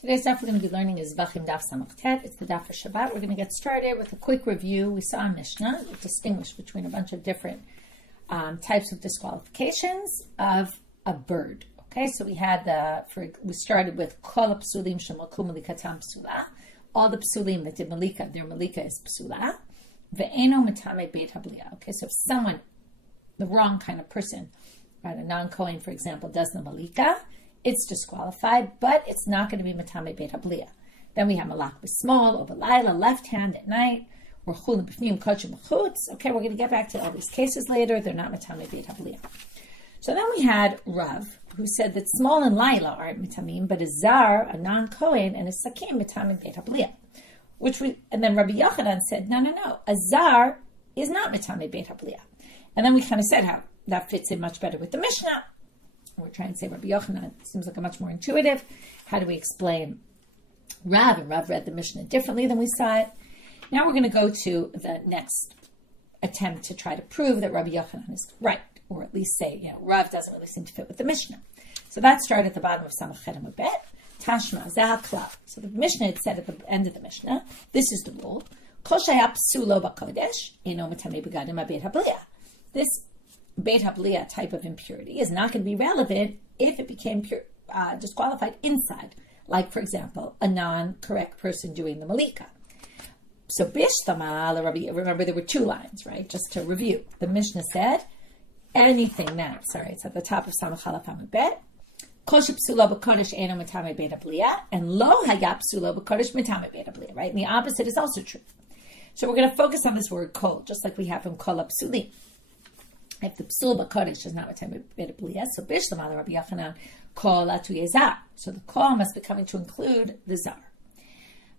Today's daf we're going to be learning is Zevachim daf samach tet. It's the daf for Shabbat. We're going to get started with a quick review. We saw in Mishna, we distinguished between a bunch of different types of disqualifications of a bird. Okay, so we had we started with kol psulim shemalku melikatam psula. All the psulim that did melika, their melika is psula. Ve'eno metame beit habliya. Okay, so if someone, the wrong kind of person, right, a non-kohen, for example, does the melika, it's disqualified, but it's not going to be matame beit habliya. Then we have malak b'small, or b'layla, left hand at night, or chulin b'fnim, kachim b'chutz. Okay, we're going to get back to all these cases later. They're not matame beit habliya. So then we had Rav, who said that small and layla aren't mitamim, but a zar, a non-kohen, and a sakim matame beit habliya. And then Rabbi Yehuda said, no, a zar is not matame beit habliya. And then we kind of said how that fits in much better with the Mishna. We're trying to say Rabbi Yehuda seems like a much more intuitive. How do we explain Rav? And Rav read the Mishnah differently than we saw it. Now we're going to go to the next attempt to try to prove that Rabbi Yehuda is right, or at least say, Rav doesn't really seem to fit with the Mishnah. So that started at the bottom of Samach Chet Amud Bet. Tashma Zahaklav. So the Mishnah had said at the end of the Mishnah, this is the rule. Kol shayap psulo b'kodesh eno matame b'gadim ha'beit habliya. This beit habliya type of impurity is not going to be relevant if it became disqualified inside. Like, for example, a non-correct person doing the melika. So, remember there were two lines, right? Just to review. The Mishnah said, anything now, it's at the top of Samach Chalaf Amud Bet, Kol shepsula b'kodesh eno matame beit habliya, and lo hayap psula b'kodesh matame beit habliya, right? And the opposite is also true. So we're going to focus on this word kol, just like we have in kol psulim. If the psul b'kodesh is not matame beit habliya, so bishlam ala Rabbi Yochanan kol atu zar. So the kol must be coming to include the zar.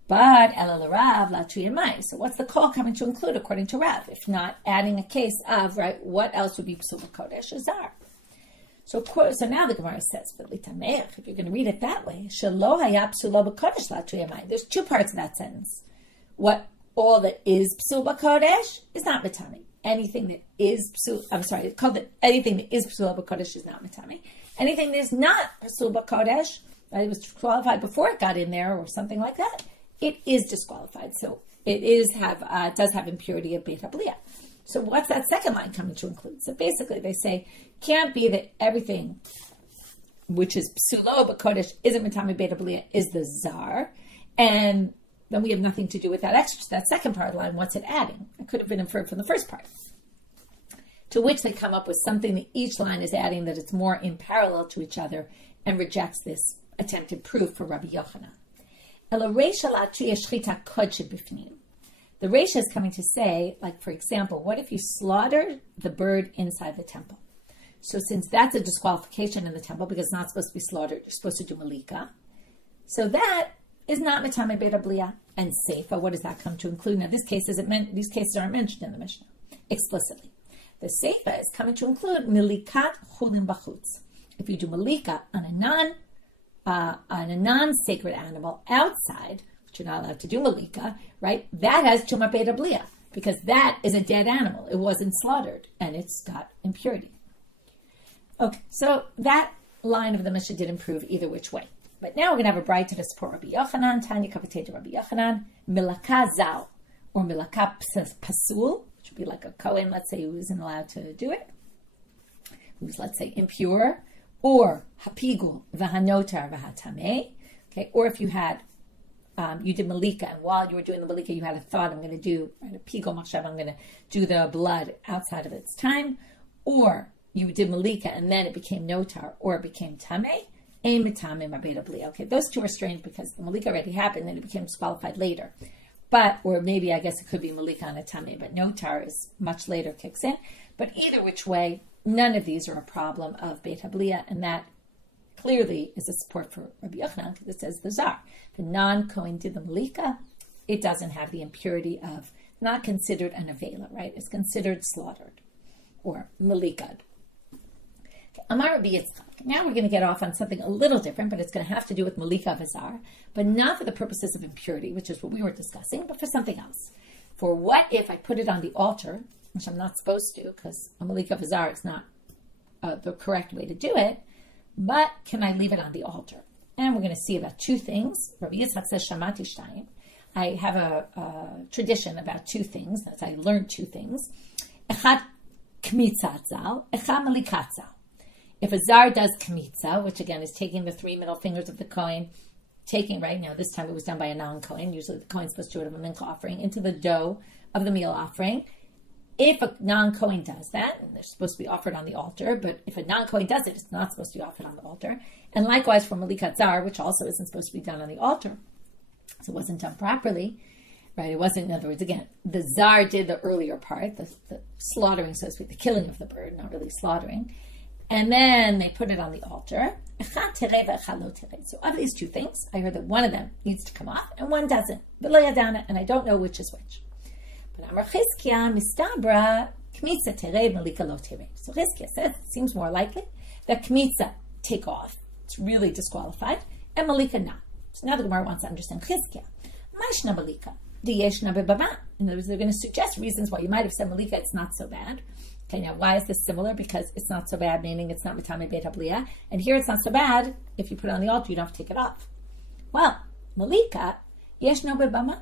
But ela l'Rav latu yemai. So what's the kol coming to include according to Rav? If not adding a case of, right, what else would be psul b'kodesh? A zar. So now the Gemara says, if you're going to read it that way, shelo hayap psul b'kodesh latu yemai. There's two parts of that sentence. What all that is psul b'kodesh is not matame. Anything that is anything that is psul b'kodesh is not matame. Anything that is not psul b'kodesh, right, it was qualified before it got in there or something like that, it is disqualified. So it does have impurity of beit habliya. So what's that second line coming to include? So basically they say, can't be that everything which is psulo b'kodesh isn't matame beit habliya is the zar, and then we have nothing to do with that second part of the line. What's it adding? It could have been inferred from the first part. To which they come up with something that each line is adding that it's more in parallel to each other and rejects this attempted proof for Rabbi Yochanan. The Reisha is coming to say, like, for example, what if you slaughtered the bird inside the temple? So since that's a disqualification in the temple because it's not supposed to be slaughtered, you're supposed to do melika. So that is not matame beit habliya. And seifa, what does that come to include? Now, these cases aren't mentioned in the Mishnah explicitly. The seifa is coming to include milikat chulin b'chutz. If you do melika on a non-sacred animal outside, which you're not allowed to do melika, right? That has tumah beit habliya because that is a dead animal. It wasn't slaughtered and it's got impurity. Okay, so that line of the Mishnah did improve either which way. But now we're going to have a braita to support Rabbi Yochanan, Tanya Kavatei Rabbi Yochanan, milaka zal, or milaka pasul, which would be like a kohen, let's say, who isn't allowed to do it, who's, let's say, impure, or hapigul v'hanotar v'hatameh, okay, or if you had, you did melika, and while you were doing the melika, you had a thought, I'm going to do, right, a pigul machshav, I'm going to do the blood outside of its time, or you did melika, and then it became notar, or it became tameh, okay, those two are strange because the melika already happened and it became disqualified later. Or maybe I guess it could be melika on a tameh, but notar is much later kicks in. But either which way, none of these are a problem of beit habliya, and that clearly is a support for Rabbi Yochanan because it says the zar. The non-kohen did the melika, it doesn't have the impurity of, not considered a neveila, right? It's considered slaughtered or melika. Amar Rabbi Yitzchak. Now we're going to get off on something a little different, but it's going to have to do with melika v'zar, but not for the purposes of impurity, which is what we were discussing, but for something else. For what if I put it on the altar, which I'm not supposed to, because a melika v'zar is not the correct way to do it, but can I leave it on the altar? And we're going to see about two things. Rabbi Yitzchak says, Shamati Shtayim. I have a tradition about two things, that I learned two things. Echad kmitza zal, echad melika zal. If a zar does kmitza, which again is taking the 3 middle fingers of the kohen, taking right now, this time it was done by a non-kohen, usually the kohen's supposed to do it of a mincha offering, into the dough of the meal offering. If a non-kohen does that, and they're supposed to be offered on the altar, but if a non-kohen does it, it's not supposed to be offered on the altar. And likewise for melika zar, which also isn't supposed to be done on the altar. So it wasn't done properly, right? It wasn't, in other words, again, the zar did the earlier part, the slaughtering, so to speak, the killing of the bird, not really slaughtering. And then they put it on the altar. So of these two things, I heard that one of them needs to come off and one doesn't. And I don't know which is which. But Amar Chizkiyah, mistabra, kmitza terei, melika lo terei. So Chizkiyah says it seems more likely that kmitza take off. It's really disqualified. And melika not. So now the Gemara wants to understand Chizkiyah. Mishna melika. Diyeshna bebama. In other words, they're going to suggest reasons why you might have said melika, it's not so bad. Okay, now why is this similar? Because it's not so bad, meaning it's not mitame beit habliyah. And here it's not so bad. If you put it on the altar, you don't have to take it off. Well, melika, yeshna bebama.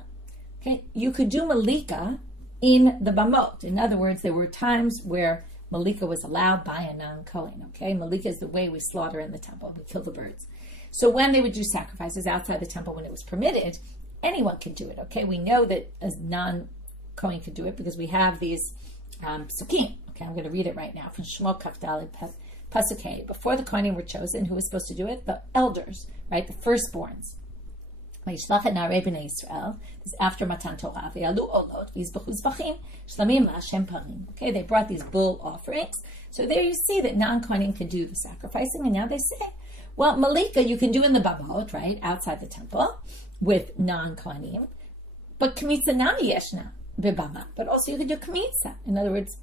Okay, you could do melika in the bamot. In other words, there were times where melika was allowed by a non-kohen. Okay, melika is the way we slaughter in the temple. We kill the birds. So when they would do sacrifices outside the temple, when it was permitted, anyone could do it. Okay, we know that a non-kohen could do it because we have these psukim. Okay, I'm going to read it right now from Shmo Kafdali Pasukei. Before the kohanim were chosen, who was supposed to do it? The elders, right? The firstborns. This is after Matan Torah. Okay, they brought these bull offerings. So there you see that non-kohanim can do the sacrificing, and now they say, well, melika you can do in the bamot, right, outside the temple with non-kohanim, but kmitza nami yeshna bebama. But also you can do kmitza. In other words,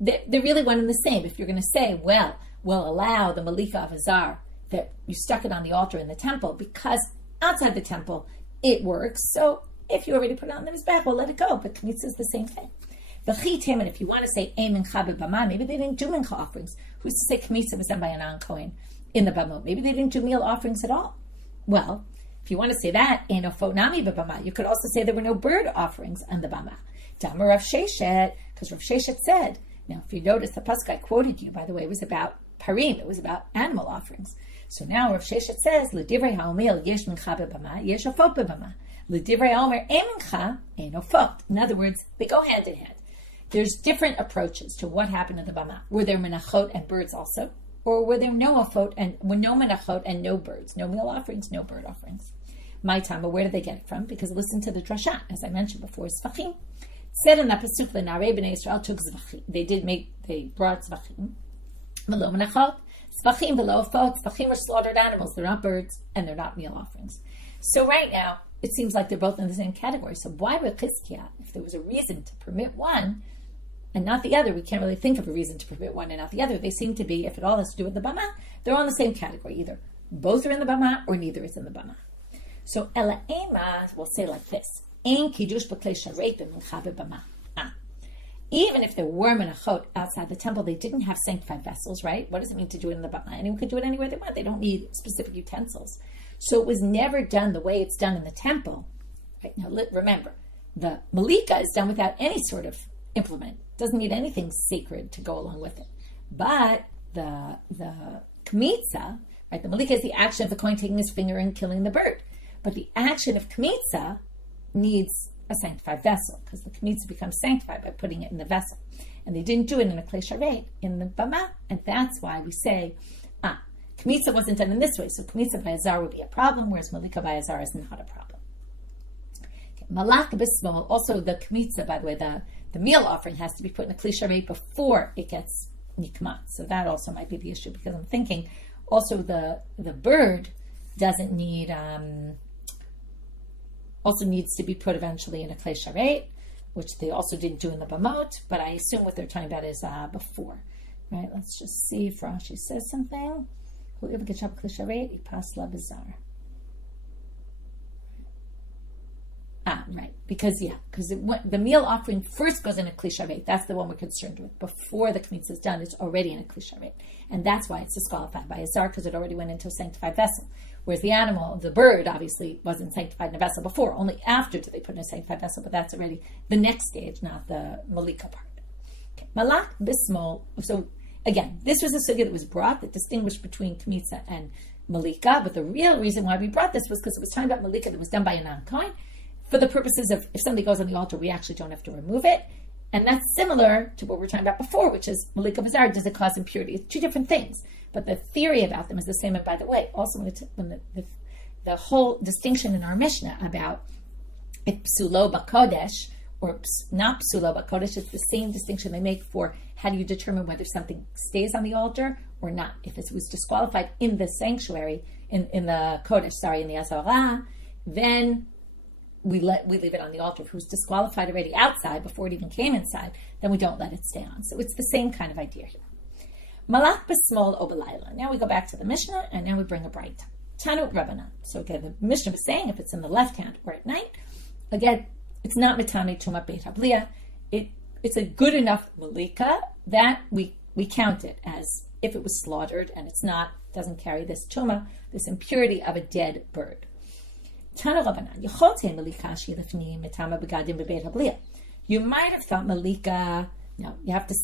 they're really one and the same. If you're going to say, well, we'll allow the melika of a zar that you stuck it on the altar in the temple because outside the temple it works. So if you already put it on the mizbech, we'll let it go. But kmitza is the same thing. And if you want to say ein mincha bebama, maybe they didn't do mincha offerings. Who's to say kmitza was done by a non-kohen in the bamot? Maybe they didn't do meal offerings at all. Well, if you want to say that, ein ofot nami bebama, you could also say there were no bird offerings on the bama. Dama Rav Sheshet, because Rav Sheshet said. Now, if you notice, the pasuk I quoted you, by the way, was about parim. It was about animal offerings. So now Rav Sheshet says, "L'divrei ha'omel yesh mincha bebama, yesh ofot bebama. L'divrei ha'omer ein mincha, ein ofot." In other words, they go hand in hand. There's different approaches to what happened in the bama. Were there menachot and birds also, or were there no ofot and no menachot and no birds, no meal offerings, no bird offerings? My time, but where did they get it from? Because listen to the drasha, as I mentioned before, Zevachim. Said in that pasuk, "L'narei b'nei Yisrael took Zevachim." They brought Zevachim. V'lo menachot, Zevachim v'lo ofot. Zevachim are slaughtered animals. They're not birds and they're not meal offerings. So right now, it seems like they're both in the same category. So why would Chizkiyah, if there was a reason to permit one and not the other, we can't really think of a reason to permit one and not the other. They seem to be, if it all has to do with the bama, they're all in the same category. Either both are in the bama or neither is in the bama. So Ela Ema will say like this. Even if there were menachot outside the temple, they didn't have sanctified vessels, right? What does it mean to do it in the bama? Anyone could do it anywhere they want. They don't need specific utensils. So it was never done the way it's done in the temple. Right? Now, remember, the melika is done without any sort of implement. It doesn't need anything sacred to go along with it. But the kmitza, right? The melika is the action of the kohen taking his finger and killing the bird. But the action of kmitza needs a sanctified vessel, because the kmitza becomes sanctified by putting it in the vessel. And they didn't do it in a klei sharet, in the bama, and that's why we say, kmitza wasn't done in this way, so kmitza by a zar would be a problem, whereas melika by a zar is not a problem. Okay. Malak bismol, also the kmitza, by the way, the meal offering has to be put in a klei sharet before it gets nikmat, so that also might be the issue, because I'm thinking, also the bird doesn't need, also needs to be put eventually in a klei sharet, which they also didn't do in the bamot, but I assume what they're talking about is before. Right? Let's just see if Rashi says something. Right. Because the meal offering first goes in a klei sharet. That's the one we're concerned with. Before the kmitza is done, it's already in a klei sharet. And that's why it's disqualified by a zar, because it already went into a sanctified vessel. Whereas the animal, the bird, obviously wasn't sanctified in a vessel before. Only after did they put in a sanctified vessel, but that's already the next stage, not the melika part. Okay. Malak bismol. So again, this was a sugya that was brought that distinguished between kmitza and melika, but the real reason why we brought this was because it was talking about melika that was done by a non-kohen for the purposes of if somebody goes on the altar, we actually don't have to remove it. And that's similar to what we were talking about before, which is melika bazar, does it cause impurity? It's two different things, but the theory about them is the same. And by the way, also when the whole distinction in our Mishna about if psulo b'kodesh or not psulo b'kodesh, it's the same distinction they make for how do you determine whether something stays on the altar or not. If it was disqualified in the sanctuary, in the kodesh, in the azara, then we leave it on the altar. If it was disqualified already outside before it even came inside, then we don't let it stay on. So it's the same kind of idea here. Malach b'smol o b'layla. Now we go back to the Mishnah, and now we bring a braita. Tanut Rabbanan. So again, the Mishnah was saying if it's in the left hand or at night, again, it's not mitame tuma beit habliya. It's a good enough melika that we count it as if it was slaughtered and it's not, doesn't carry this tuma, this impurity of a dead bird. Tanu Rabbanan. You might have thought melika. No, you have to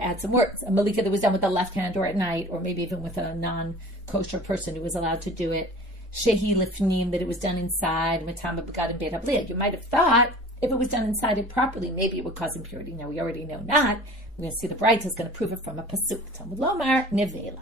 add some words. A melika that was done with the left hand or at night, or maybe even with a non-kosher person who was allowed to do it. Shehi lifnim, that it was done inside. Metama begadim beit habliya. You might have thought if it was done inside it properly, maybe it would cause impurity. Now we already know not. We're going to see the braita is going to prove it from a pasuk. Talmud lomar neveila,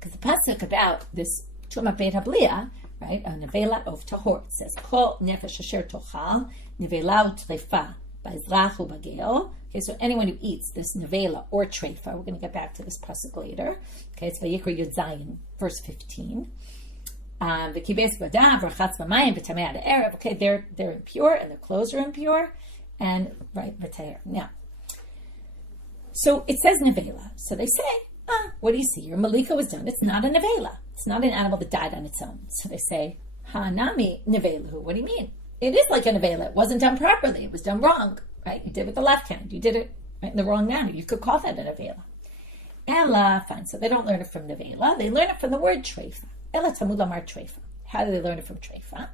because the pasuk about this tuma beit habliya, right? A neveila of tahor. It says kol nefesh asher tochal neveila treifa ba'ezrach u'bagel. Okay, so anyone who eats this neveila or treifa, we're going to get back to this pasuk later. Okay, it's Vayikra Yud Zayin, verse 15. Okay, they're impure and their clothes are impure, and right, now. So it says neveila. So they say, what do you see? Your melika was done. It's not a neveila. It's not an animal that died on its own. So they say, hanami neveilahu. What do you mean? It is like a neveila. It wasn't done properly. It was done wrong. Right? You did it with the left hand. You did it right in the wrong manner. You could call that a neveila. Ella, fine. So they don't learn it from neveila. They learn it from the word treifa. Ella tamud lamar treifa. How do they learn it from treifa?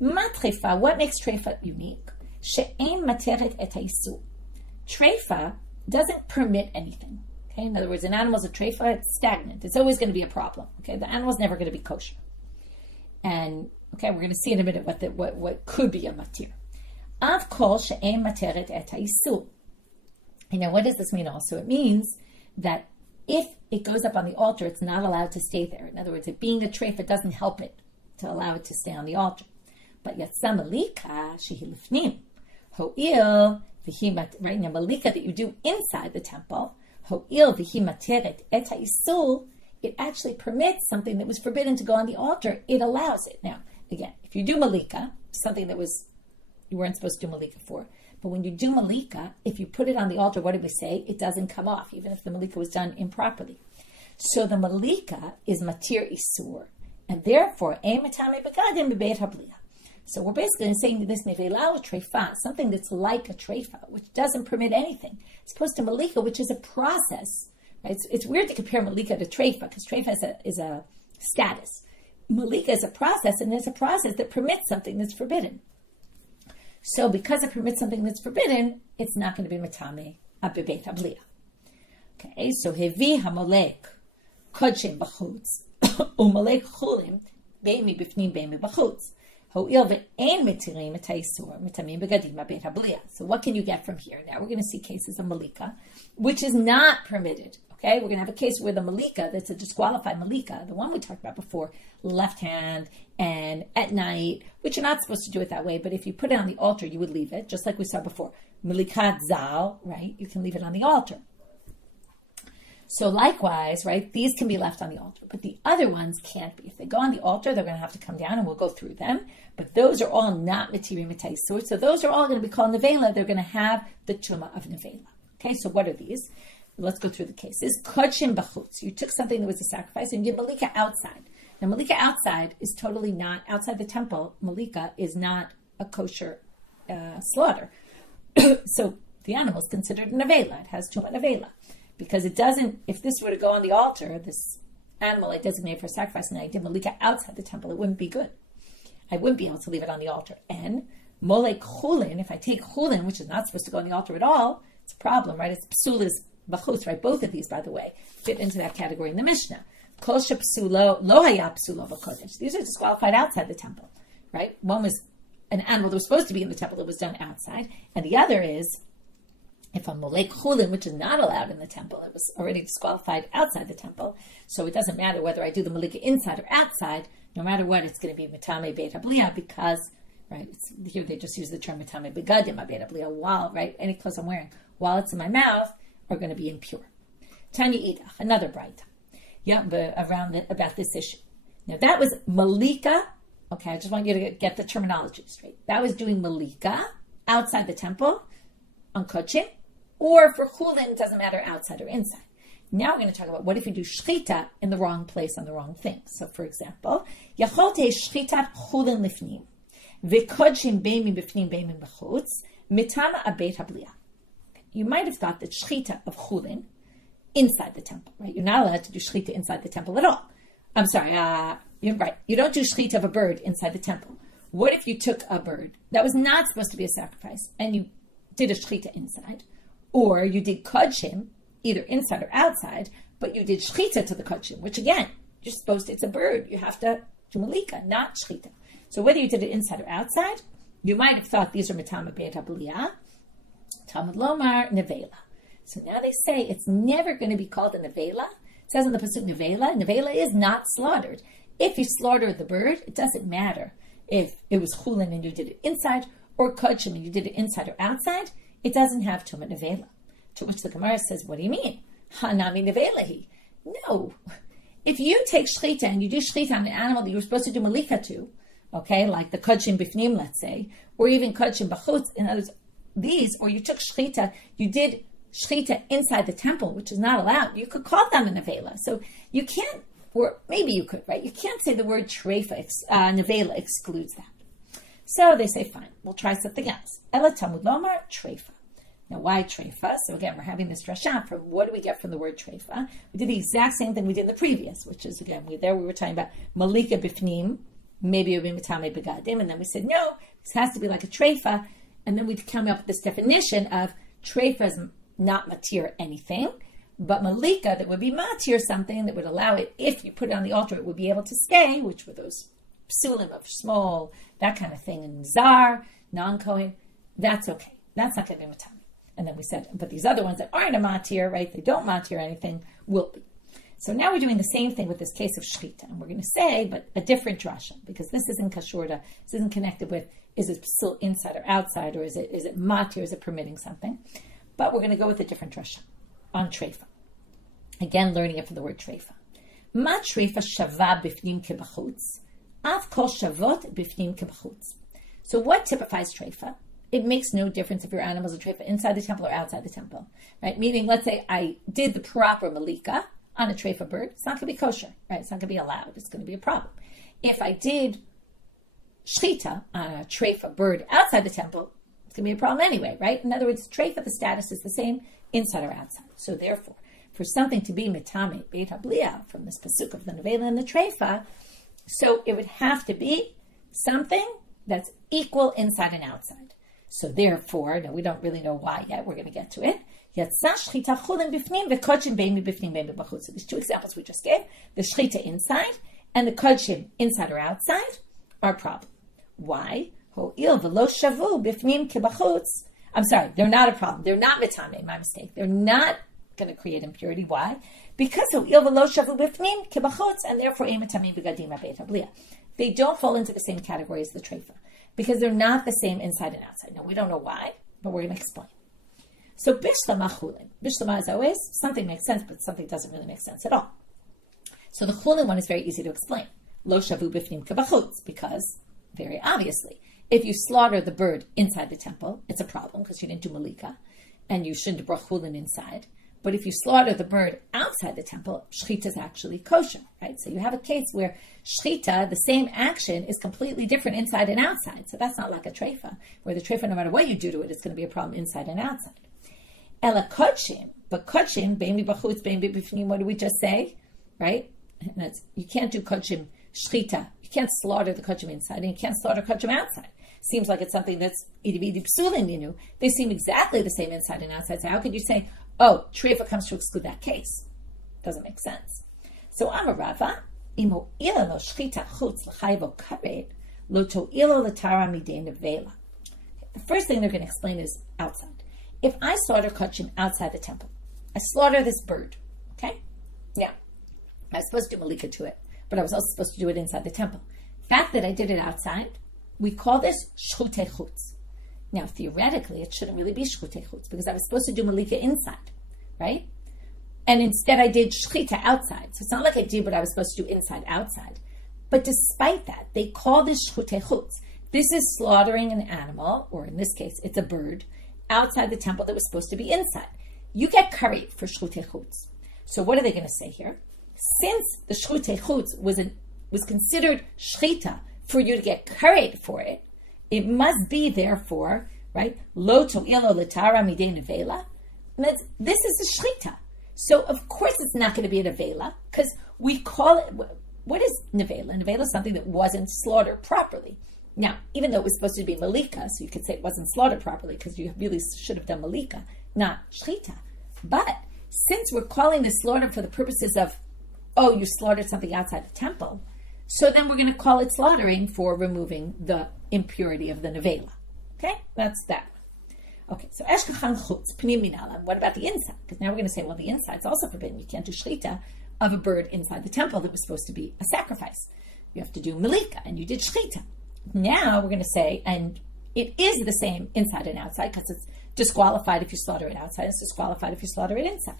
Ma treifa. What makes treifa unique? She'ein materet et ha'isur. Treifa doesn't permit anything. Okay. In other words, an animal's a treifa. It's stagnant. It's always going to be a problem. Okay. The animal's never going to be kosher. And okay, we're going to see in a minute what could be a matir. Av kol she'ein materet et ha'isur. What does this mean also? It means that if it goes up on the altar, it's not allowed to stay there. In other words, it being a treifa doesn't help it to allow it to stay on the altar. But yet, melika shehi lifnim, ho'il v'himat, right now, melika that you do inside the temple, ho'il v'himateret et ha'isur, it actually permits something that was forbidden to go on the altar. It allows it. Now, again, if you do melika, something that you weren't supposed to do melika for. But when you do melika, if you put it on the altar, what did we say? It doesn't come off, even if the melika was done improperly. So the melika is matir isur, and therefore, so we're basically saying this neveila or treifa, something that's like a treifa, which doesn't permit anything. It's opposed to melika, which is a process. Right? It's weird to compare melika to treifa, because treifa is a status. Melika is a process, and it's a process that permits something that's forbidden. So because it permits something that's forbidden, it's not going to be matame abibeit habliya. Okay, so hevi hamolek kodshem b'chutz umalek chulim beimi b'fnim beimi b'chutz ho'il ve'en mitirim et ha'isur mitamim begadim abeit habliya. So what can you get from here? Now we're going to see cases of melika, which is not permitted. Okay, we're going to have a case where the melika, that's a disqualified melika, the one we talked about before, left hand and at night, which you're not supposed to do it that way, but if you put it on the altar, you would leave it, just like we saw before. Melikat zal, right? You can leave it on the altar. So likewise, right, these can be left on the altar, but the other ones can't be. If they go on the altar, they're going to have to come down, and we'll go through them, but those are all not matirim et, so those are all going to be called neveila. They're going to have the tuma of neveila. Okay, so what are these? Let's go through the cases. Kodshim b'chutz. You took something that was a sacrifice and you did melika outside. Now, melika outside is totally not, outside the temple, melika is not a kosher slaughter. So the animal is considered a neveila. It has tuma neveila. Because it doesn't, if this were to go on the altar, this animal I designate for sacrifice and I did melika outside the temple, it wouldn't be good. I wouldn't be able to leave it on the altar. And molek chulin, if I take chulin, which is not supposed to go on the altar at all, it's a problem, right? It's psulas bachutz, right? Both of these, by the way, fit into that category in the Mishnah. Kol shepsulo lo haya psulo b'kodesh. These are disqualified outside the temple, right? One was an animal that was supposed to be in the temple that was done outside, and the other is if a molek chulin, which is not allowed in the temple, it was already disqualified outside the temple, so it doesn't matter whether I do the melika inside or outside. No matter what, it's going to be mitame beit habliya because, right, here they just use the term mitame begadim beit habliya, while, right, any clothes I'm wearing, while it's in my mouth, are going to be impure. Tanya idach, another braita, about this issue. Now that was melika. Okay, I just want you to get the terminology straight. That was doing melika outside the temple on kochim, or for chulin, it doesn't matter outside or inside. Now we're going to talk about what if you do shchita in the wrong place on the wrong thing. So, for example, yacholte shchitat chulin lifnim, v'kodshim beimim b'fnim beimim b'chutz, mitama abeit habliya. You might have thought that shchita of chulin inside the temple, right? You're not allowed to do shchita inside the temple at all. I'm sorry, you're right. You don't do shchita of a bird inside the temple. What if you took a bird that was not supposed to be a sacrifice and you did a shchita inside, or you did kodshim, either inside or outside, but you did shchita to the kodshim, which again, you're supposed to, it's a bird. You have to do melika, not shchita. So whether you did it inside or outside, you might have thought these are mitama beit habliya, Talmud lomar, neveila. So now they say it's never going to be called a neveila. It says in the pasuk neveila. Neveila is not slaughtered. If you slaughter the bird, it doesn't matter if it was chulin and you did it inside, or kodshim and you did it inside or outside. It doesn't have tumat neveila. To which the Gemara says, what do you mean? Hanami neveilahi. No. If you take shchita and you do shchita on an animal that you were supposed to do melika to, okay, like the kodshim bifnim, let's say, or even kodshim bachutz, in other words, these, or you took shchita, you did shchita inside the temple, which is not allowed, you could call them a neveila. So you can't, or maybe you could, right? You can't say the word treifa, neveila excludes that. So they say, fine, we'll try something else. Ela Talmud lomar, treifa. Now, why treifa? So again, we're having this drasha from what do we get from the word treifa? We did the exact same thing we did in the previous, which is, again, we were talking about melika bifnim, maybe it would be mitame begadim, and then we said, no, this has to be like a treifa, and then we came up with this definition of treifa is not matir anything, but melika that would be matir something that would allow it, if you put it on the altar, it would be able to stay, which were those psulim of small, that kind of thing, and zar, non-kohen, that's okay. That's not going to be matame. And then we said, but these other ones that aren't a matir, right, they don't matir anything, will be. So now we're doing the same thing with this case of shchita. And we're going to say, but a different drasha, because this isn't kashurta, this isn't connected with, is it still inside or outside, or is it matir, is it permitting something? But we're going to go with a different drasha on treifa. Again, learning it from the word treifa. Ma treifa shava bifnim kebachutz, av kol shavot bifnim kebachutz. So what typifies treifa? It makes no difference if your animal's a treifa inside the temple or outside the temple, right? Meaning, let's say I did the proper melika on a treifa bird, it's not going to be kosher, right? It's not going to be allowed. It's going to be a problem. If I did shchita on a treifa bird outside the temple, it's going to be a problem anyway, right? In other words, treifa, the status is the same inside or outside. So therefore, for something to be mitame beit habliya from this pasuk of the neveila and the treifa, so it would have to be something that's equal inside and outside. So therefore, no, we don't really know why yet. We're going to get to it. So these two examples we just gave, the shchita inside and the kodshim inside or outside, are a problem. Why? I'm sorry, they're not a problem. They're not mitame, my mistake. They're not going to create impurity. Why? Because and therefore they don't fall into the same category as the treifa, because they're not the same inside and outside. Now, we don't know why, but we're going to explain. So, bishlama chulin. Bishlama, as always, something makes sense, but something doesn't really make sense at all. So the chulin one is very easy to explain. Lo shavu bifnim kebachutz, because, very obviously, if you slaughter the bird inside the temple, it's a problem, because you didn't do melika, and you shouldn't have brought chulin inside. But if you slaughter the bird outside the temple, shchita is actually kosher, right? So you have a case where shchita, the same action, is completely different inside and outside. So that's not like a treifa, where the treifa, no matter what you do to it, it's going to be a problem inside and outside. Ela kodshim, but kodshim, bein b'chutz, bein b'fnim, what did we just say, right? And you can't do kodshim shchita. You can't slaughter the kodshim inside, and you can't slaughter kodshim outside. Seems like it's something that's idividi psulin, They seem exactly the same inside and outside. So how could you say, oh, treifa comes to exclude that case? Doesn't make sense. So Amar Rava, imo ila lo shchita chutz l'chayvo karet, lo to'ilo l'tara midei neveila. The first thing they're going to explain is outside. If I slaughter kodshim outside the temple, I slaughter this bird, okay? Now, I was supposed to do melika to it, but I was also supposed to do it inside the temple. The fact that I did it outside, we call this shchutei chutz. Now, theoretically, it shouldn't really be shchutei chutz because I was supposed to do melika inside, right? And instead I did shchita outside. So it's not like I did what I was supposed to do inside, outside. But despite that, they call this shchutei chutz. This is slaughtering an animal, or in this case, it's a bird, outside the temple that was supposed to be inside. You get curried for shchutei chutz. So what are they going to say here? Since the shchutei chutz was considered shchita for you to get curried for it, it must be therefore, right? Lo to'ilo l'tara midei neveila. This is a shchita. So of course it's not going to be a neveila because we call it. What is neveila? Neveila is something that wasn't slaughtered properly. Now, even though it was supposed to be melika, so you could say it wasn't slaughtered properly because you really should have done melika, not shchita. But since we're calling this slaughter for the purposes of, oh, you slaughtered something outside the temple, so then we're going to call it slaughtering for removing the impurity of the neveila. Okay, that's that. Okay, so eshkachan chutz pnim minalam. What about the inside? Because now we're going to say, well, the inside's also forbidden. You can't do shchita of a bird inside the temple that was supposed to be a sacrifice. You have to do melika, and you did shchita. Now we're going to say, and it is the same inside and outside because it's disqualified if you slaughter it outside. It's disqualified if you slaughter it inside.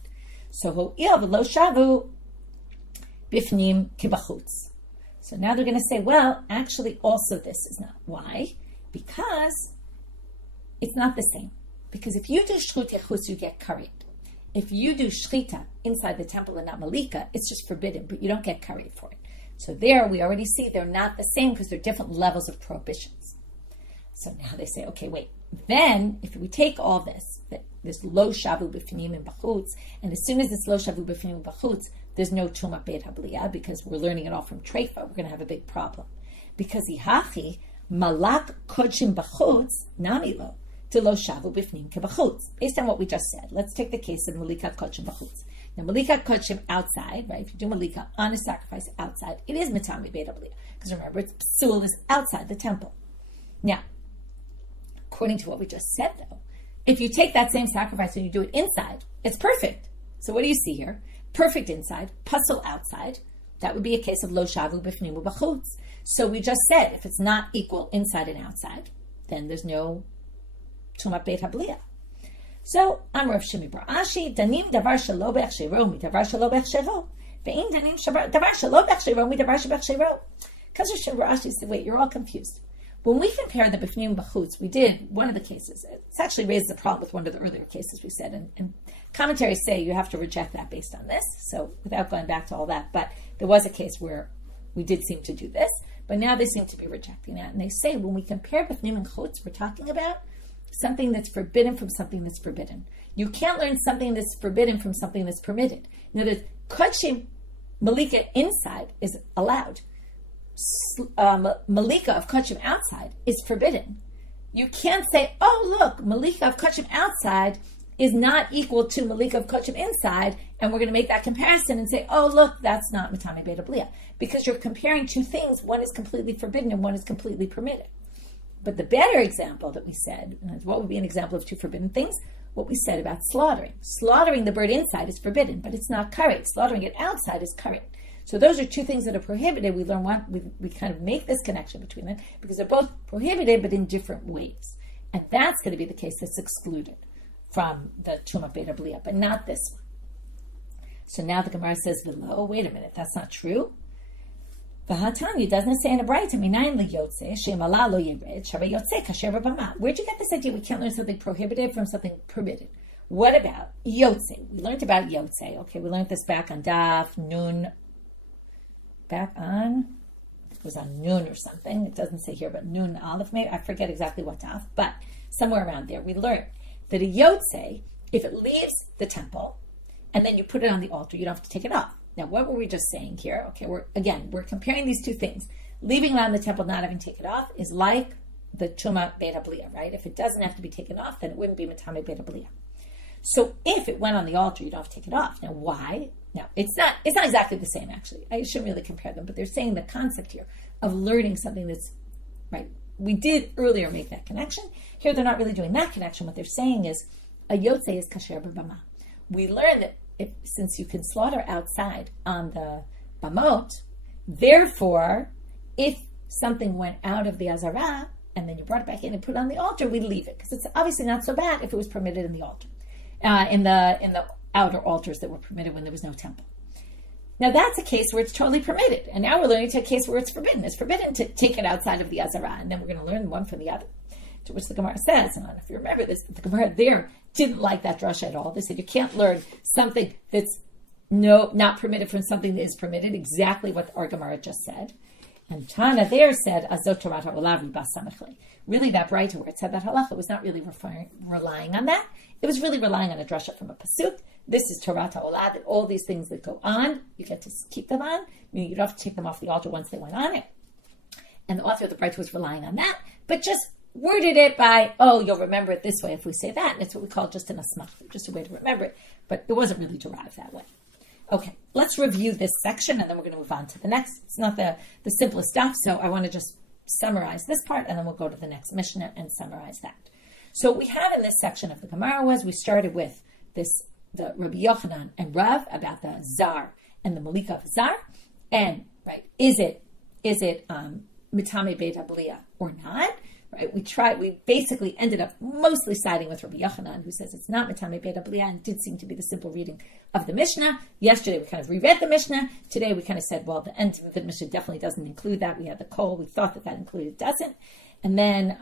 So ho'il v'lo shavu bifnim kibachutz. So now they're going to say, well, actually also this is not. Why? Because it's not the same. Because if you do shchutei chutz, you get curried. If you do shchita inside the temple and not melika, it's just forbidden, but you don't get curried for it. So there we already see they're not the same because they're different levels of prohibitions. So now they say, okay, wait. Then if we take all this lo shavu b'finim and b'chutz, and as soon as this lo shavu b'finim and b'chutz, there's no tuma beit habliyah because we're learning it all from treifa, we're going to have a big problem. Because ihachi malak kodshim b'chutz nami lo to lo shavu b'finim keb'chutz. Based on what we just said, let's take the case of melika kodshim b'chutz. Now, melika kodshim outside, right? If you do melika on a sacrifice outside, it is mitami beit habliyah. Because remember, it's psul is outside the temple. Now, according to what we just said, though, if you take that same sacrifice and you do it inside, it's perfect. So what do you see here? Perfect inside, puzzle outside. That would be a case of lo shavu b'fnim u'b'chutz. So we just said, if it's not equal inside and outside, then there's no tumat beit habliyah. So, Amar Rav Shimi bar Ashi, danim davar shelo b'echshero mi davar shelo b'echshero. Ve'im danim davar shelo b'echshero mi davar sheb'echshero. Because Rav Shimi bar Ashi said, wait, you're all confused. When we compare the b'fnim b'chutz, we did one of the cases. It's actually raises a problem with one of the earlier cases we said, and commentaries say you have to reject that based on this. So, without going back to all that, but there was a case where we did seem to do this, but now they seem to be rejecting that. And they say when we compare b'fnim and chutz, we're talking about something that's forbidden from something that's forbidden. You can't learn something that's forbidden from something that's permitted. In other words, kodshim melika inside is allowed. Melika of kodshim outside is forbidden. You can't say, oh, look, melika of kodshim outside is not equal to melika of kodshim inside, and we're going to make that comparison and say, oh, look, that's not mitami beit habliyah. Because you're comparing two things. One is completely forbidden and one is completely permitted. But the better example that we said, what would be an example of two forbidden things? What we said about slaughtering. Slaughtering the bird inside is forbidden, but it's not curried. Slaughtering it outside is curried. So those are two things that are prohibited. We learn we kind of make this connection between them because they're both prohibited, but in different ways. And that's going to be the case that's excluded from the Tumat Beit habliyah, but not this one. So now the Gemara says, "V'lo, wait a minute, that's not true." V'hatanya doesn't say in a braita, "Minayin liyotze she'mala lo yered shabbat yotze kasher b'bama." Where'd you get this idea? We can't learn something prohibited from something permitted. What about yotze? We learned about yotze. Okay, we learned this back on Daf Nun. Back on, it was on Nun or something. It doesn't say here, but Nun Aleph, maybe. I forget exactly what Daf, but somewhere around there we learned that a yotze, if it leaves the temple and then you put it on the altar, you don't have to take it off. Now, what were we just saying here? Okay, we're comparing these two things. Leaving it on the temple, not having taken it off, is like the Tuma Beit HaBliya, right? If it doesn't have to be taken off, then it wouldn't be Matame Beit HaBliya. So if it went on the altar, you don't have to take it off. Now, why? Now, it's not exactly the same, actually. I shouldn't really compare them, but they're saying the concept here of learning something that's, right, we did earlier make that connection. Here, they're not really doing that connection. What they're saying is, a yotze is kasher b'bama. We learned that since you can slaughter outside on the bamot, therefore, if something went out of the azara, and then you brought it back in and put it on the altar, we'd leave it. Because it's obviously not so bad if it was permitted in the altar. In the outer altars that were permitted when there was no temple. Now that's a case where it's totally permitted. And now we're learning to a case where it's forbidden. It's forbidden to take it outside of the azara. And then we're going to learn one from the other. To which the Gemara says, and I don't know if you remember this, the Gemara there didn't like that drasha at all. They said you can't learn something that's not permitted from something that is permitted, exactly what our Gemara just said. And Tana there said, Azot Torah Olav Ribas Samechli. Really, that braita where it said that halacha was not really relying on that. It was really relying on a drasha from a pasuk. This is Torah Olav, that all these things that go on, you get to keep them on. Meaning you don't have to take them off the altar once they went on it. And the author of the braita was relying on that, but just worded it by, you'll remember it this way if we say that. And it's what we call just an asmach, just a way to remember it. But it wasn't really derived that way. Okay, let's review this section and then we're going to move on to the next. It's not the simplest stuff, so I want to just summarize this part and then we'll go to the next Mishna and summarize that. So what we had in this section of the Gemara was we started with the Rabbi Yochanan and Rav about the zar and the melika of zar. And, right, is it mitame beit HaBliya or not? Right, we basically ended up mostly siding with Rabbi Yehuda, who says it's not Matame Beit HaBliya, and did seem to be the simple reading of the Mishnah. Yesterday we kind of reread the Mishnah. Today we kind of said, well, the end of the Mishnah definitely doesn't include that. We had the kol, we thought that included, doesn't. And then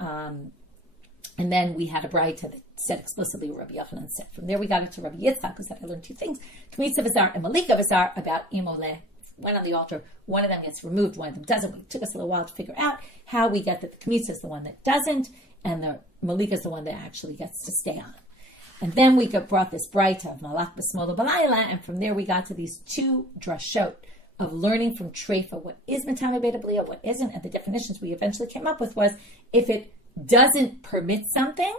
we had a braita that said explicitly what Rabbi Yehuda said. From there we got into Rabbi Yitzchak, who said, I learned two things, kmitza v'zar and melika v'zar, about imoleh. Went on the altar, one of them gets removed, one of them doesn't. It took us a little while to figure out how we get that the kmitza is the one that doesn't, and the melika is the one that actually gets to stay on. And then we brought this braita of malach b'smolo b'layla, and from there we got to these two drashot of learning from treifa what is matame beit HaBliya, what isn't, and the definitions we eventually came up with was if it doesn't permit something,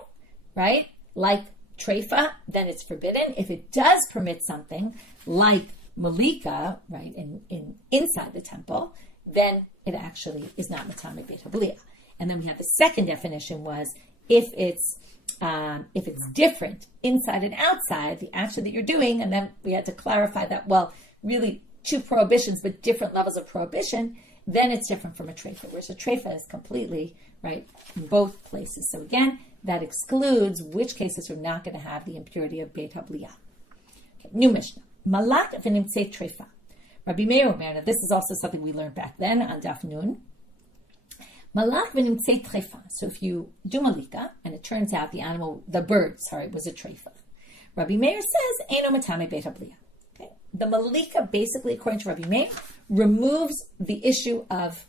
right, like treifa, then it's forbidden. If it does permit something like melika, right, in inside the temple, then it actually is not matame beit HaBliya. And then we have the second definition was if it's different inside and outside, the action that you're doing, and then we had to clarify that, well, really two prohibitions, but different levels of prohibition, then it's different from a treifa, whereas a treifa is completely, right, in both places. So again, that excludes which cases are not going to have the impurity of beit HaBliya. Okay, new Mishnah. Malak v'nimtzei treifa. Rabbi Meir, now this is also something we learned back then on Daf Nun. Malak v'nimtzei treifa. So if you do malika, and it turns out the bird, was a treifa. Rabbi Meir says, Eino matame beit HaBliya. Okay. The malika, basically, according to Rabbi Meir, removes the issue of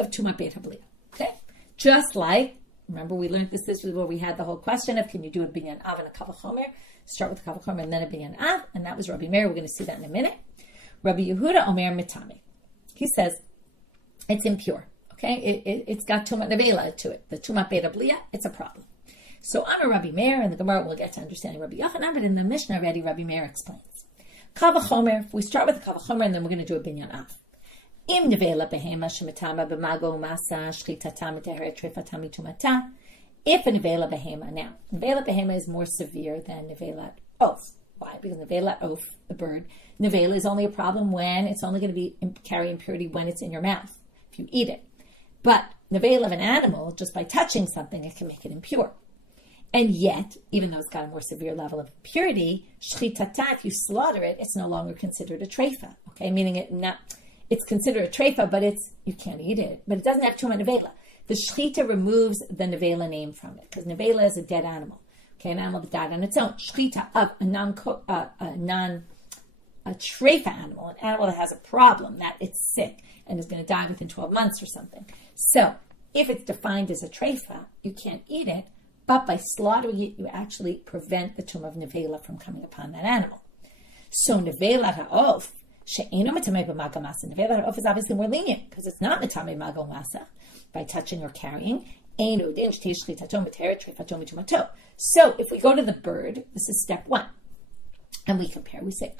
tuma beit HaBliya. Okay. Just like, remember we learned this is where we had the whole question of can you do a binyan av and a kal v'chomer? Start with the kal v'chomer and then a binyan av, and that was Rabbi Meir. We're going to see that in a minute. Rabbi Yehuda omer mitame. He says it's impure. Okay, it's got tuma neveila to it. The tuma beit HaBliya, it's a problem. So Amar Rabbi Meir, and the Gemara will get to understanding Rabbi Yochanan, but in the Mishnah already, Rabbi Meir explains. Kal v'chomer. We start with the kal v'chomer, and then we're going to do a binyan av. Im neveila behema shemitama b'mago masa shchitata mitaheret treifata mitumata. If a neveila behema, now neveila behema is more severe than neveila oaf. Why? Because neveila oaf, the bird, neveila is only a problem when it's only going to carry impurity when it's in your mouth, if you eat it. But neveila of an animal, just by touching something, it can make it impure. And yet, even though it's got a more severe level of impurity, shchitata, if you slaughter it, it's no longer considered a treifa. Okay, meaning it's considered a treifa, but you can't eat it. But it doesn't have tuma neveila. The shchita removes the neveila name from it, because neveila is a dead animal. Okay, an animal that died on its own. Shchita of a treifa animal, an animal that has a problem, that it's sick and is going to die within 12 months or something. So, if it's defined as a treifa, you can't eat it, but by slaughtering it, you actually prevent the tumor of neveila from coming upon that animal. So neveila ha'of, she'eno mitamei b'magal masa. Neveila ha'of is obviously more lenient because it's not mitamei magal masa by touching or carrying. So if we go to the bird, this is step one, and we compare, we say,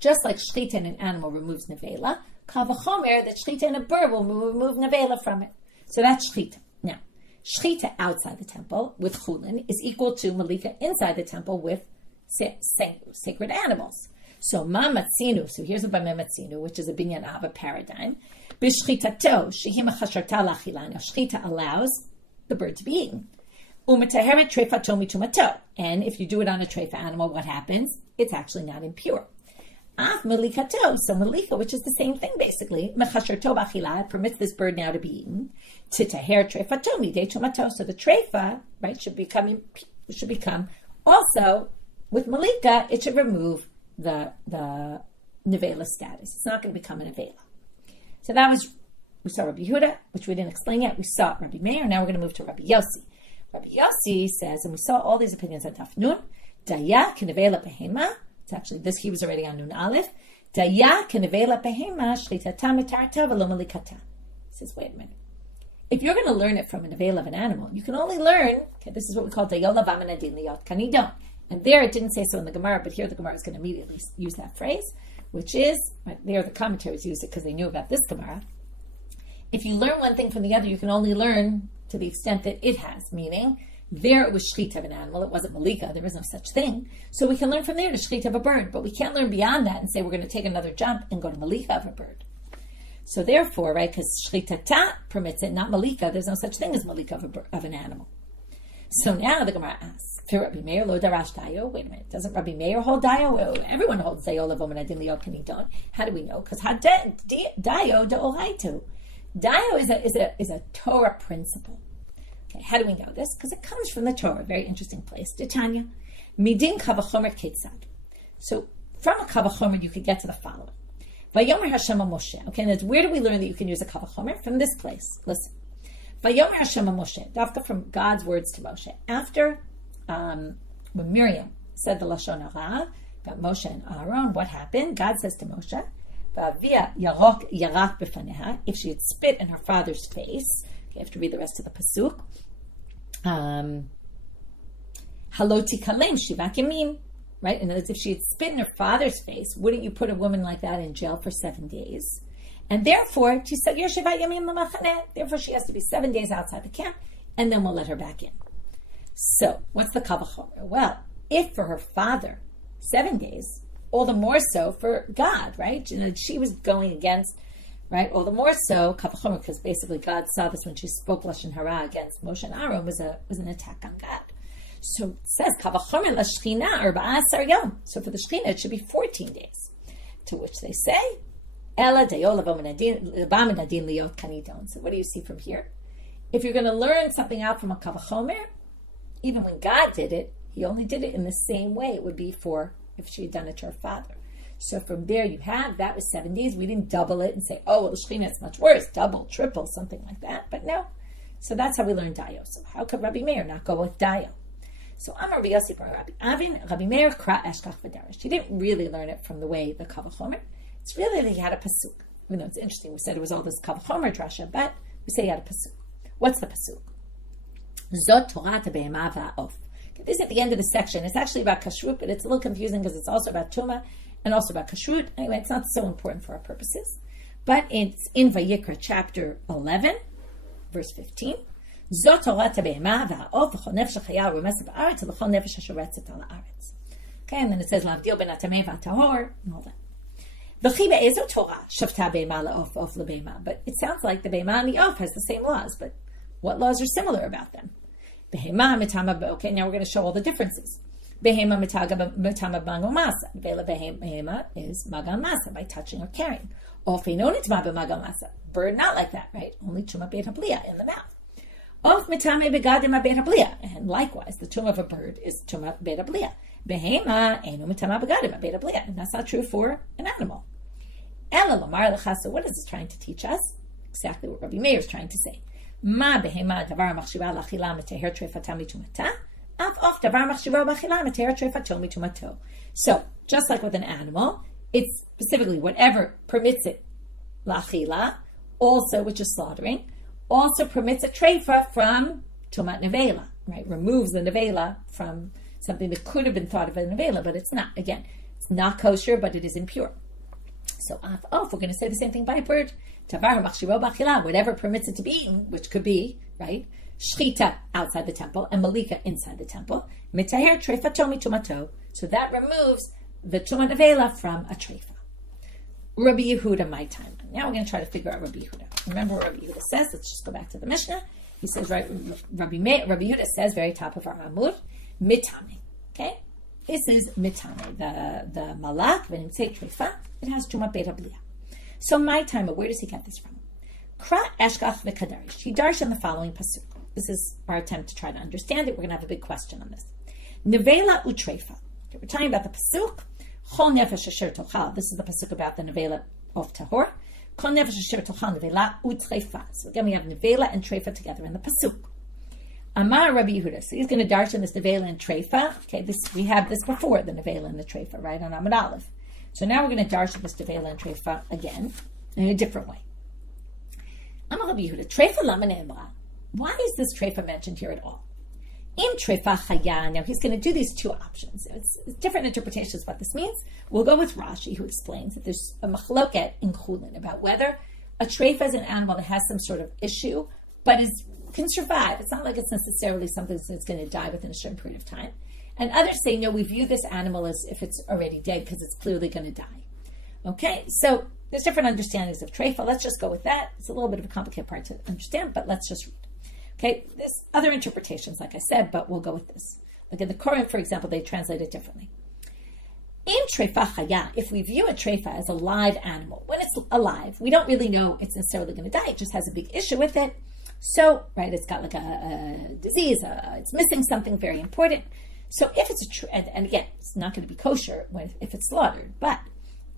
just like shchita in an animal removes neveila, kavachomer, that shchita in a bird will remove neveila from it. So that's shchita. Now, shchita outside the temple with chulin is equal to melika inside the temple with sacred animals. So mamatzinu, so here's a mamatzinu, which is a binyan ava paradigm. B'shchitato, shehima chasharta lachilana. Shchita allows the bird to be eaten. Umataheret treifa tomi tumato. And if you do it on a treifa animal, what happens? It's actually not impure. Af melikato, so melika, which is the same thing basically, mechasharto b'achila, permits this bird now to be eaten. Titaher treifa tomi de tumato. So the treifa, right, should become also with melika, it should remove the neveila status. It's not going to become a neveila. So that was, we saw Rabbi Yehuda, which we didn't explain yet. We saw Rabbi Meir. Now we're going to move to Rabbi Yossi. Rabbi Yossi says, and we saw all these opinions on Daf Nun, Daya k'neveila behema. It's actually this, he was already on Nun Aleph. Daya k'neveila behema shchitata mitarta v'lo melikata. He says, wait a minute. If you're going to learn it from a neveila of an animal, you can only learn, okay, this is what we call dayola v'amenadin liyot kanidon. And there it didn't say so in the Gemara, but here the Gemara is going to immediately use that phrase, which is, right, there the commentaries use it because they knew about this Gemara. If you learn one thing from the other, you can only learn to the extent that it has, meaning there it was shchita of an animal, it wasn't melika, there is no such thing. So we can learn from there to shchita of a bird, but we can't learn beyond that and say we're going to take another jump and go to melika of a bird. So therefore, right, because shchitata permits it, not melika, there's no such thing as melika of an animal. So now the Gemara asks, Rabbi Meir lo darash dayo. Wait a minute, doesn't Rabbi Meir hold dayo? Well, everyone holds dayo levomenadin liyot kanidon. How do we know? Because dayo deoraitu. Dayo is a Torah principle. Okay, how do we know this? Because it comes from the Torah, a very interesting place. Titania, midin kavachomer ketzad. So from a kavachomer, you could get to the following. Vayomer Hashem Moshe. Okay, and where do we learn that you can use a kavachomer? From this place. Listen. Vayomer Hashem Moshe. Dafka from God's words to Moshe. After when Miriam said the lashon hara about Moshe and Aaron, what happened? God says to Moshe, if she had spit in her father's face, okay, you have to read the rest of the pasuk. Haloti kalem shiva yamim, right? And if she had spit in her father's face, wouldn't you put a woman like that in jail for 7 days? And therefore, she said, therefore she has to be 7 days outside the camp, and then we'll let her back in. So, what's the kavachomer? Well, if for her father, 7 days, all the more so for God, right? And she was going against, right? All the more so, kavachomer, because basically God saw this when she spoke lashon hara against Moshe and Aaron was an attack on God. So it says kavachomer lashchina or ba'asar yom. So for the shchina it should be 14 days. To which they say, ela dayola v'amenadin liyot kanidon. So what do you see from here? If you're going to learn something out from a kavachomer, even when God did it, he only did it in the same way it would be for if she had done it to her father. So from there you have, that was 7 days. We didn't double it and say, oh, well, the shechina is much worse, double, triple, something like that. But no. So that's how we learn dayo. So how could Rabbi Meir not go with dayo? So Amar Rabbi Yossi bar Rabbi Avin, Rabbi Meir kra eshkach v'darish. He didn't really learn it from the way the kavachomer. It's really that he had a pasuk. Even though it's interesting, we said it was all this kavachomer drasha, but we say he had a pasuk. What's the pasuk? Zot Torah be'ema va'of. This is at the end of the section. It's actually about kashrut, but it's a little confusing because it's also about tuma and also about kashrut. Anyway, it's not so important for our purposes. But it's in Vayikra chapter 11, verse 15. Zot Torah be'ema va'of v'chol nefesh ha'chaya u'remes ba'aretz v'chol nefesh ha'shoretzet al ha'aretz. Okay, and then it says lavdil ben hatamei v'hatahor and all that. V'chi be'ezo Torah shavta be'ema la'of of le'be'ema. But it sounds like the be'ema and the of has the same laws, but what laws are similar about them? Behema mitama. Okay, now we're going to show all the differences. Behema mitama magal masa. Vela behema is magal masa by touching or carrying. Of feinonit magal masa. Bird not like that, right? Only tuma beit hablia in the mouth. Of mitame begadim beit hablia, and likewise the tuma of a bird is tuma beit hablia. Behema eno mitama begadim beit hablia, and that's not true for an animal. Ela lamar lecha. So what is this trying to teach us? Exactly what Rabbi Meir is trying to say. Ma behema davar machshiva lachila miteher treifa tami tumata. Af off. So, just like with an animal, it's specifically whatever permits it, la'achila, also, which is slaughtering, also permits a treifa from tumat neveila, right? Removes the neveila from something that could have been thought of as neveila, but it's not. Again, it's not kosher, but it is impure. So, if we're going to say the same thing by a bird, whatever permits it to be eaten, which could be, right, shchita outside the temple and melika inside the temple, mitaher treifa tomi tumato. So that removes the tumat neveila from a treifa. Rabbi Yehuda, my time. Now we're going to try to figure out Rabbi Yehuda. Remember what Rabbi Yehuda says? Let's just go back to the Mishna. He says, right, Rabbi Yehuda says, very top of our Amud, mitame. Okay? This is mitame. The malak, when you say treifa, it has tumat beta blia. So my time, where does he get this from? Kra eshkach v'kadarish. He darshan in the following pasuk. This is our attempt to try to understand it. We're going to have a big question on this. Neveila utreifa. Okay, we're talking about the pasuk. Chol nefesh asher tochal. This is the pasuk about the neveila of tahor. Chol nefesh asher tochal neveila utreifa. So again, we have neveila and treifa together in the pasuk. Amar Rabbi Yehuda. So he's going to darshan this neveila and treifa. Okay, we have this before, the neveila and the treifa, right, on Amud Aleph. So now we're going to darshan this neveila and treifa again in a different way. Amar Rabbi Yehuda, treifa lama ne'emra. Why is this treifa mentioned here at all? Im treifa chaya. Now he's going to do these two options. It's different interpretations of what this means. We'll go with Rashi, who explains that there's a machloket in chulin about whether a treifa is an animal that has some sort of issue, but can survive. It's not like it's necessarily something that's going to die within a certain period of time. And others say, no, we view this animal as if it's already dead because it's clearly going to die. Okay, so there's different understandings of treifa. Let's just go with that. It's a little bit of a complicated part to understand, but let's just read. Okay, there's other interpretations, like I said, but we'll go with this. Like in the Quran, for example, they translate it differently. In treifa chaya, if we view a treifa as a live animal, when it's alive, we don't really know it's necessarily going to die. It just has a big issue with it. So, right, it's got like a disease, it's missing something very important. So if it's and again, it's not going to be kosher if it's slaughtered, but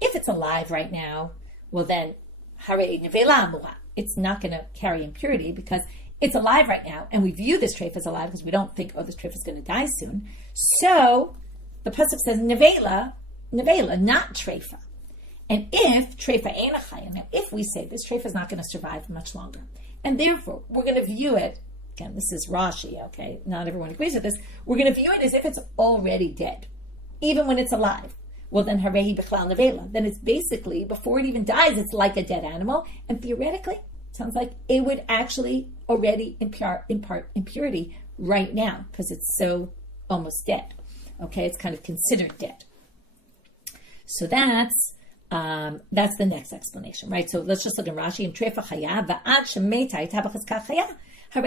if it's alive right now, well then, hare neveila amura. It's not going to carry impurity because it's alive right now, and we view this treifa as alive because we don't think, this treifa is going to die soon. So the pasuk says neveila, not treifa. And if treifa ain't a chayim, now if we say this treifa is not going to survive much longer, and therefore we're going to view it. Again, this is Rashi, okay? Not everyone agrees with this. We're going to view it as if it's already dead, even when it's alive. Well, then, harehi b'chlal neveila. Then it's basically, before it even dies, it's like a dead animal. And theoretically, it sounds like it would actually already impart impurity right now because it's so almost dead. Okay, it's kind of considered dead. So that's the next explanation, right? So let's just look at Rashi and treifa chaya va'ad shemeta itabachazka chaya. Since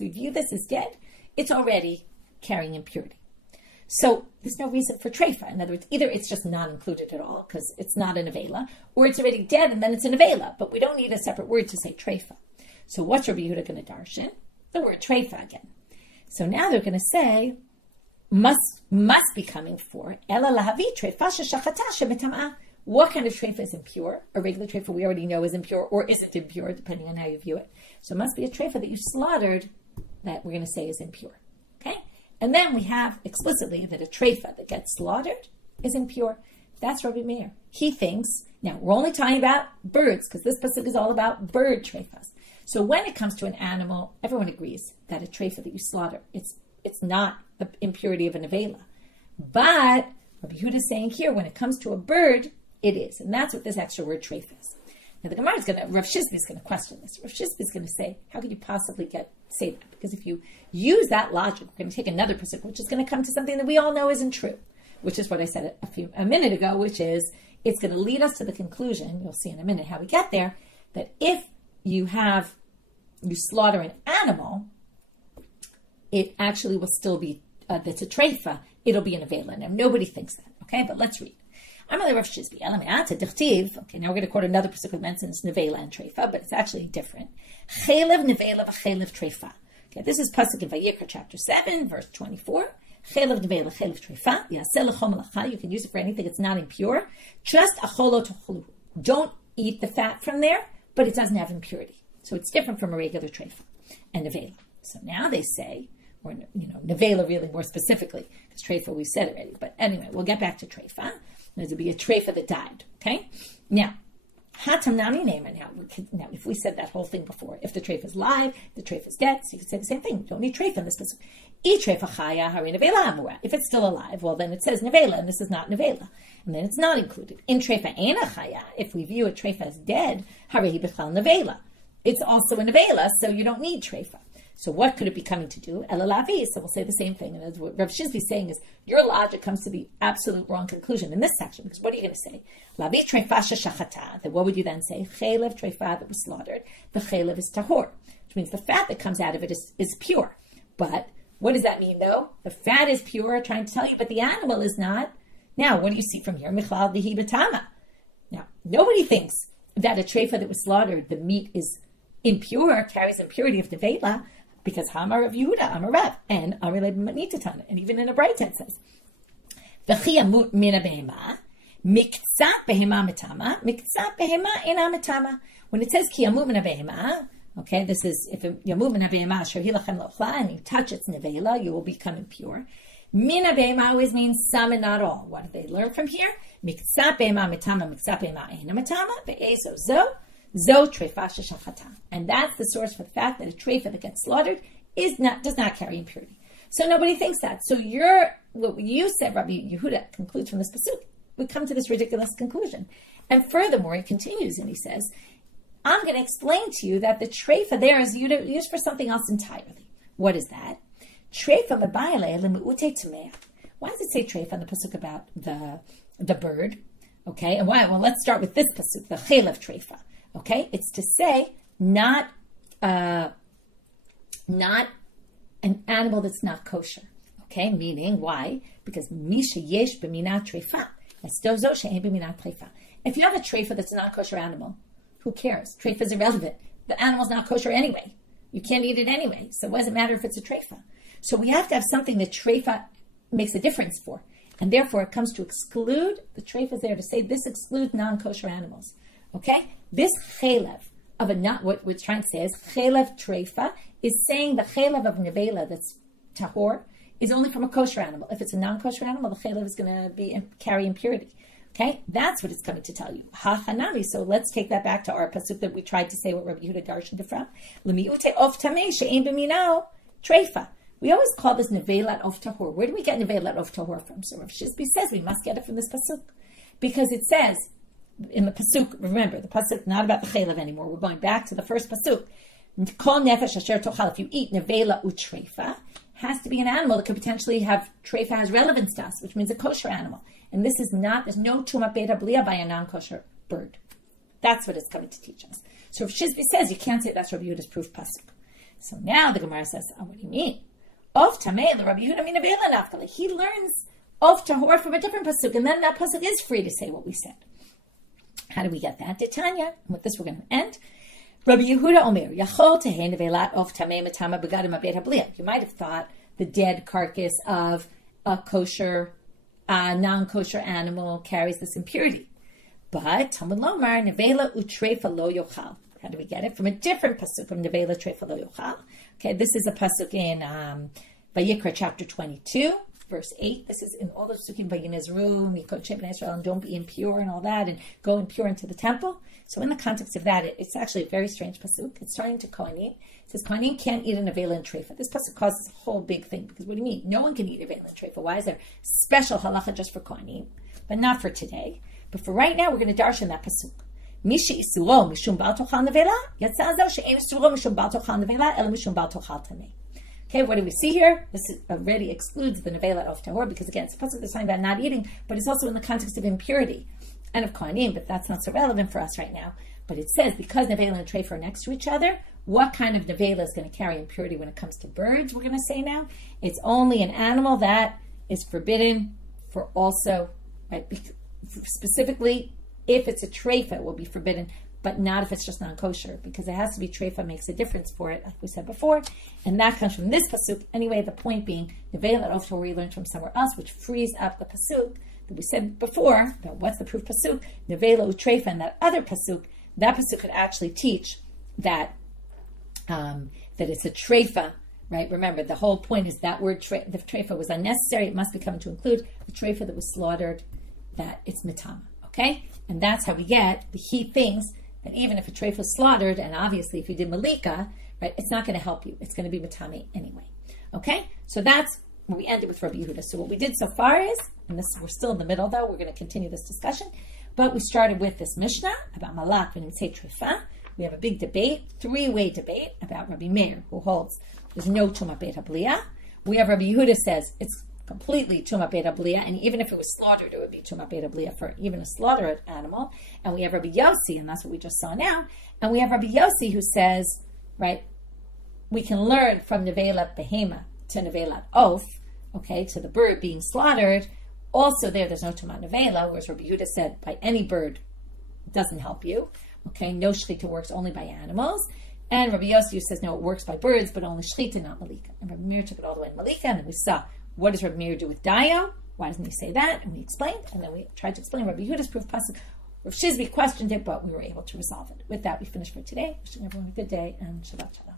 we view this as dead, it's already carrying impurity. So there's no reason for treifa. In other words, either it's just not included at all because it's not a neveila, or it's already dead and then it's a neveila, but we don't need a separate word to say treifa. So what's Rabbi Yehuda going to darshan? The word treifa again. So now they're going to say, must be coming for ela lahavi treifa sheshachata shemetamah. What kind of treifa is impure? A regular treifa we already know is impure or isn't impure, depending on how you view it. So it must be a treifa that you slaughtered that we're going to say is impure. Okay? And then we have explicitly that a treifa that gets slaughtered is impure. That's Rabbi Meir. He thinks, now we're only talking about birds because this pasuk is all about bird treifas. So when it comes to an animal, everyone agrees that a treifa that you slaughter, it's not the impurity of a neveila. But Rabbi Yehuda is saying here, when it comes to a bird, it is. And that's what this extra word treifa is. Now the Gemara is Rav Shizbi is going to question this. Rav Shizbi is going to say, how could you possibly say that? Because if you use that logic, we're going to take another pasuk, which is going to come to something that we all know isn't true, which is what I said a minute ago, which is it's going to lead us to the conclusion, you'll see in a minute how we get there, that if you slaughter an animal, it actually will still be, that's a treifa, it'll be a neveila. Now nobody thinks that, okay? But let's read. I'm a Rav Shizbi. Okay, now we're going to quote another pasuk that mentions neveila and treifa, but it's actually different. Cheilev neveila v'cheilev treifa. Okay, this is pasuk in Vayikra chapter 7, verse 24. Cheilev neveila cheilev treifa. Yaseh l'chol malacha. You can use it for anything. It's not impure. Just acholo tochulu. Don't eat the fat from there, but it doesn't have impurity. So it's different from a regular treifa. and neveila. So now they say, or neveila really more specifically, because treifa we said already. But anyway, we'll get back to treifa. There's to be a treifa that died. Okay, now. Hatamnami name. Now, if we said that whole thing before, if the treifa is live, the treifa is dead, so you could say the same thing. You don't need treifa in this person. If it's still alive, well, then it says neveila, and this is not neveila, and then it's not included. In treifa ena chaya, if we view a treifa as dead, harehi b'chal neveila, it's also a neveila, so you don't need treifa. So what could it be coming to do? Elalavi. So we'll say the same thing. And as what Rav Shizbi is saying is, your logic comes to the absolute wrong conclusion in this section. Because what are you going to say? Lavi treifa shachata. Then what would you then say? Cheilev treifa that was slaughtered. The cheilev is tahor, which means the fat that comes out of it is pure. But what does that mean, though? The fat is pure, trying to tell you, but the animal is not. Now, what do you see from here? Michlal vihi b'tama. Now, nobody thinks that a treifa that was slaughtered, the meat is impure, carries impurity of neveila. Because Hamar of Yehuda, Amar Rav, and Arilei b'Manitatan, and even in a braita it says, "V'chiyamut mina behema, miktzat behema mitama, miktzat behema ina mitama." When it says kiyamut mina behema, okay, this is if yamut mina behema shehilachem lochla, and you touch its neveila, you will become impure. Mina behema always means some and not all. What do they learn from here? Miktzat behema mitama, miktzat behema ina mitama, ve'ezo zo. Zo treifa sheshachata, and that's the source for the fact that a treifa that gets slaughtered does not carry impurity. So nobody thinks that. So what you said, Rabbi Yehuda concludes from this pasuk. We come to this ridiculous conclusion, and furthermore, he continues and he says, "I'm going to explain to you that the treifa there is used for something else entirely. What is that? Treifa mebayale lemuute tameh. Why does it say treifa in the pasuk about the bird? Okay, and why? Well, let's start with this pasuk, the cheilev treifa. Okay, it's to say not an animal that's not kosher. Okay, meaning why? Because misha yesh b'minat treifa, estozo she'en b'minat treifa. If you have a treifa that's a non-kosher animal, who cares? Treifa is irrelevant. The animal's not kosher anyway. You can't eat it anyway. So what does it matter if it's a treifa? So we have to have something that treifa makes a difference for, and therefore it comes to exclude. The treifa is there to say this excludes non-kosher animals. Okay, this cheilev of what we're trying to say is cheilev treifa is saying the cheilev of neveila that's tahor is only from a kosher animal. If it's a non-kosher animal, the cheilev is going to carry impurity. Okay, that's what it's coming to tell you. Ha hanami. So let's take that back to our pasuk that we tried to say what Rabbi Yehuda darshaned from. Lemiute of tamei she'ein b'minao treifa. We always call this neveila of tahor. Where do we get neveila of tahor from? So Rav Shizbi says we must get it from this pasuk because it says. In the pasuk, remember the pasuk not about the cheilev anymore. We're going back to the first pasuk. Kol nefesh asher tochal. If you eat neveila utreifa, has to be an animal that could potentially have treifa has relevance to us, which means a kosher animal. And this is not. There's no tuma beta blia by a non-kosher bird. That's what it's coming to teach us. So if Shizbi says you can't say that's Rabbi Yehuda's proof pasuk. So now the Gemara says, oh, what do you mean? Of tamei the Rabbi Yehuda min neveila nafkali. He learns of tahor from a different pasuk, and then that pasuk is free to say what we said. How do we get that? Titania. With this, we're going to end. Rabbi Yehuda Omer, Yachol tehei nevelat of tamei matama begadim abed habliya. You might have thought the dead carcass of a kosher, non-kosher animal carries this impurity. But Talmud Lomar, neveila utreifa lo yochal. How do we get it? From a different pasuk, from neveila treifa lo yochal. Okay, this is a pasuk in Vayikra chapter 22. Verse 8, this is in all the psukim vayinezru, mikot Israel, and don't be impure and all that, and go impure into the temple. So in the context of that, it's actually a very strange pasuk. It's starting to kohanim. It says kohanim can't eat a neveila and treifa. This pasuk causes a whole big thing, because what do you mean? No one can eat neveila and treifa. Why is there special halacha just for kohanim, but not for today? But for right now, we're going to darshan that pasuk. Mishi isuro mishum bal tochal neveila, yatzazo she'en isuro mishum bal tochal neveila, ela mishum bal tochal tamei. Okay, what do we see here? This already excludes the neveila of tahor because again, it's supposed to be talking about not eating, but it's also in the context of impurity and of kohanim, but that's not so relevant for us right now. But it says because neveila and treifa are next to each other, what kind of neveila is going to carry impurity when it comes to birds? We're going to say now it's only an animal that is forbidden for also, right? Specifically, if it's a treifa, it will be forbidden. But not if it's just non-kosher, because it has to be treifa makes a difference for it, like we said before, and that comes from this pasuk. Anyway, the point being, neveila of Torah we learned from somewhere else, which frees up the pasuk that we said before about what's the proof pasuk, neveila utreifa, and that other pasuk. That pasuk could actually teach that that it's a treifa, right? Remember, the whole point is that word, the treifa was unnecessary. It must be coming to include the treifa that was slaughtered, that it's mitama, okay? And that's how we get, he thinks that even if a treifa is slaughtered, and obviously if you did melika, right, it's not going to help you. It's going to be mitame anyway, okay? So that's where we ended with Rabbi Yehuda. So what we did so far is, and this we're still in the middle though, we're going to continue this discussion, but we started with this Mishna about malak and treifa. We have a big debate, three-way debate about Rabbi Meir, who holds there's no tumah beit habliya. We have Rabbi Yehuda says it's completely tumah beit habliya, and even if it was slaughtered, it would be tumah beit habliya for even a slaughtered animal. And we have Rabbi Yossi, and that's what we just saw now. And we have Rabbi Yossi who says, right, we can learn from neveila behema to neveila oath, okay, to the bird being slaughtered. Also there's no tumah neveila, whereas Rabbi Yehuda said by any bird it doesn't help you. Okay, no shechita works only by animals. And Rabbi Yossi says, no, it works by birds, but only shechita, not melika. And Rabbi Meir took it all the way in melika, and then we saw, what does Rabbi Meir do with dayo? Why doesn't he say that? And we explained, and then we tried to explain Rabbi Yehuda's proof pasuk. Rav Shizbi questioned it, but we were able to resolve it. With that, we finish for today. Wishing everyone a good day, and Shabbat Shalom.